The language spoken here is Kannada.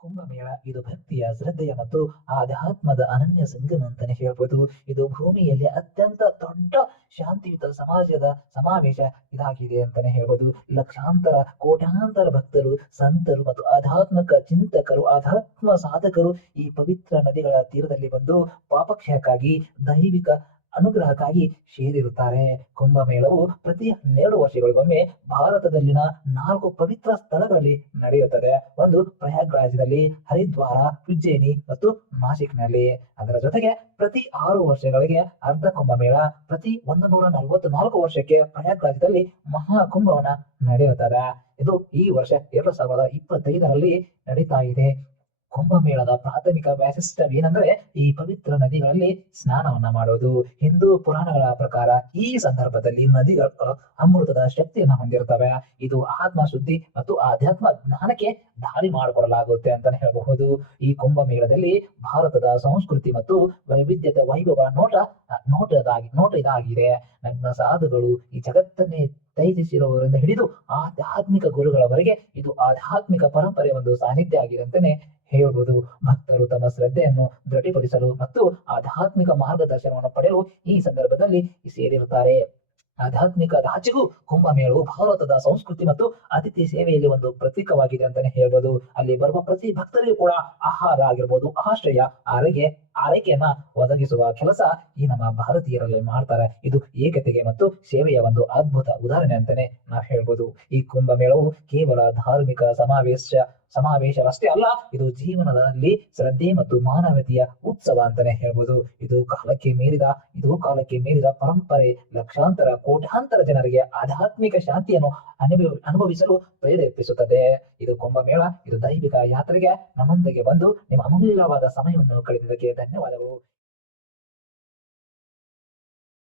ಕುಂಭಮೇಳ, ಇದು ಭಕ್ತಿಯ, ಶ್ರದ್ಧೆಯ ಮತ್ತು ಆಧ್ಯಾತ್ಮದ ಅನನ್ಯ ಸಂಗಮ ಅಂತಾನೆ ಹೇಳ್ಬೋದು. ಇದು ಭೂಮಿಯಲ್ಲಿ ಅತ್ಯಂತ ದೊಡ್ಡ ಶಾಂತಿಯುತ ಸಮಾಜದ ಸಮಾವೇಶ ಇದಾಗಿದೆ ಅಂತಾನೆ ಹೇಳ್ಬೋದು. ಲಕ್ಷಾಂತರ, ಕೋಟ್ಯಾಂತರ ಭಕ್ತರು, ಸಂತರು ಮತ್ತು ಆಧ್ಯಾತ್ಮಕ ಚಿಂತಕರು, ಆಧ್ಯಾತ್ಮ ಸಾಧಕರು ಈ ಪವಿತ್ರ ನದಿಗಳ ತೀರದಲ್ಲಿ ಬಂದು ಪಾಪಕ್ಷಯಕ್ಕಾಗಿ ದೈವಿಕ ಅನುಗ್ರಹಕ್ಕಾಗಿ ಸೇರಿರುತ್ತಾರೆ. ಕುಂಭಮೇಳವು ಪ್ರತಿ ಹನ್ನೆರಡು ವರ್ಷಗಳಿಗೊಮ್ಮೆ ಭಾರತದಲ್ಲಿನ ನಾಲ್ಕು ಪವಿತ್ರ ಸ್ಥಳಗಳಲ್ಲಿ ನಡೆಯುತ್ತದೆ. ಒಂದು ಪ್ರಯಾಗ್ರಾಜದಲ್ಲಿ ಹರಿದ್ವಾರ, ಉಜ್ಜಯಿನಿ ಮತ್ತು ನಾಸಿಕ್ನಲ್ಲಿ. ಅದರ ಜೊತೆಗೆ ಪ್ರತಿ ಆರು ವರ್ಷಗಳಿಗೆ ಅರ್ಧ ಕುಂಭಮೇಳ, ಪ್ರತಿ ಒಂದು ನೂರ ನಲವತ್ತು ನಾಲ್ಕು ವರ್ಷಕ್ಕೆ ಪ್ರಯಾಗ್ರಾಜದಲ್ಲಿ ಮಹಾಕುಂಭವನ್ನ ನಡೆಯುತ್ತದೆ. ಇದು ಈ ವರ್ಷ ಎರಡು ಸಾವಿರದ ಇಪ್ಪತ್ತೈದರಲ್ಲಿ ನಡೀತಾ ಇದೆ. ಕುಂಭಮೇಳದ ಪ್ರಾಥಮಿಕ ವೈಶಿಷ್ಟ್ಯವೇನೆಂದರೆ ಈ ಪವಿತ್ರ ನದಿಗಳಲ್ಲಿ ಸ್ನಾನವನ್ನ ಮಾಡೋದು. ಹಿಂದೂ ಪುರಾಣಗಳ ಪ್ರಕಾರ ಈ ಸಂದರ್ಭದಲ್ಲಿ ನದಿಗಳು ಅಮೃತದ ಶಕ್ತಿಯನ್ನು ಹೊಂದಿರುತ್ತವೆ. ಇದು ಆತ್ಮ ಶುದ್ಧಿ ಮತ್ತು ಆಧ್ಯಾತ್ಮ ಜ್ಞಾನಕ್ಕೆ ದಾರಿ ಮಾಡಿಕೊಡಲಾಗುತ್ತೆ ಅಂತಾನೆ ಹೇಳಬಹುದು. ಈ ಕುಂಭಮೇಳದಲ್ಲಿ ಭಾರತದ ಸಂಸ್ಕೃತಿ ಮತ್ತು ವೈವಿಧ್ಯತೆ ವೈಭವ ನೋಟ, ನೋಟದಾಗಿ ನೋಟ ಇದಾಗಿದೆ ನಮ್ಮ ಸಾಧುಗಳು ಈ ಜಗತ್ತನ್ನೇ ತೈಜಿಸಿರುವವರಿಂದ ಹಿಡಿದು ಆಧ್ಯಾತ್ಮಿಕ ಗುರುಗಳವರೆಗೆ ಇದು ಆಧ್ಯಾತ್ಮಿಕ ಪರಂಪರೆ ಒಂದು ಸಾನ್ನಿಧ್ಯ ಆಗಿದೆ ಹೇಳ್ಬೋದು ಭಕ್ತರು ತಮ್ಮ ಶ್ರದ್ಧೆಯನ್ನು ದೃಢಪಡಿಸಲು ಮತ್ತು ಆಧ್ಯಾತ್ಮಿಕ ಮಾರ್ಗದರ್ಶನವನ್ನು ಪಡೆಯಲು ಈ ಸಂದರ್ಭದಲ್ಲಿ ಸೇರಿರುತ್ತಾರೆ. ಆಧ್ಯಾತ್ಮಿಕ ರಾಜ್ಯಗೂ ಕುಂಭಮೇಳವು ಭಾರತದ ಸಂಸ್ಕೃತಿ ಮತ್ತು ಅತಿಥಿ ಸೇವೆಯಲ್ಲಿ ಒಂದು ಪ್ರತೀಕವಾಗಿದೆ ಅಂತಾನೆ ಹೇಳ್ಬೋದು. ಅಲ್ಲಿ ಬರುವ ಪ್ರತಿ ಭಕ್ತರಿಗೂ ಕೂಡ ಆಹಾರ ಆಗಿರ್ಬೋದು, ಆಶ್ರಯ, ಆರೈಕೆ ಆರೈಕೆಯನ್ನ ಒದಗಿಸುವ ಕೆಲಸ ಈ ನಮ್ಮ ಭಾರತೀಯರಲ್ಲಿ ಮಾಡ್ತಾರೆ. ಇದು ಏಕತೆಗೆ ಮತ್ತು ಸೇವೆಯ ಒಂದು ಅದ್ಭುತ ಉದಾಹರಣೆ ಅಂತಾನೆ ನಾವು ಹೇಳ್ಬೋದು. ಈ ಕುಂಭಮೇಳವು ಕೇವಲ ಧಾರ್ಮಿಕ ಸಮಾವೇಶ, ಸಮಾವೇಶವಷ್ಟೇ ಅಲ್ಲ, ಇದು ಜೀವನದಲ್ಲಿ ಶ್ರದ್ಧೆ ಮತ್ತು ಮಾನವತೆಯ ಉತ್ಸವ ಅಂತಾನೆ ಹೇಳ್ಬೋದು. ಇದು ಕಾಲಕ್ಕೆ ಮೀರಿದ, ಇದು ಕಾಲಕ್ಕೆ ಮೀರಿದ ಪರಂಪರೆ, ಲಕ್ಷಾಂತರ, ಕೋಟ್ಯಾಂತರ ಜನರಿಗೆ ಆಧ್ಯಾತ್ಮಿಕ ಶಾಂತಿಯನ್ನು ಅನುಭವ ಅನುಭವಿಸಲು ಪ್ರೇರೇಪಿಸುತ್ತದೆ. ಇದು ಕುಂಭಮೇಳ, ಇದು ದೈವಿಕ ಯಾತ್ರೆಗೆ ನಮ್ಮೊಂದಿಗೆ ಬಂದು ನಿಮ್ಮ ಅಮೂಲ್ಯವಾದ ಸಮಯವನ್ನು ಕಳೆದಿದ್ದಕ್ಕೆ ಧನ್ಯವಾದಗಳು.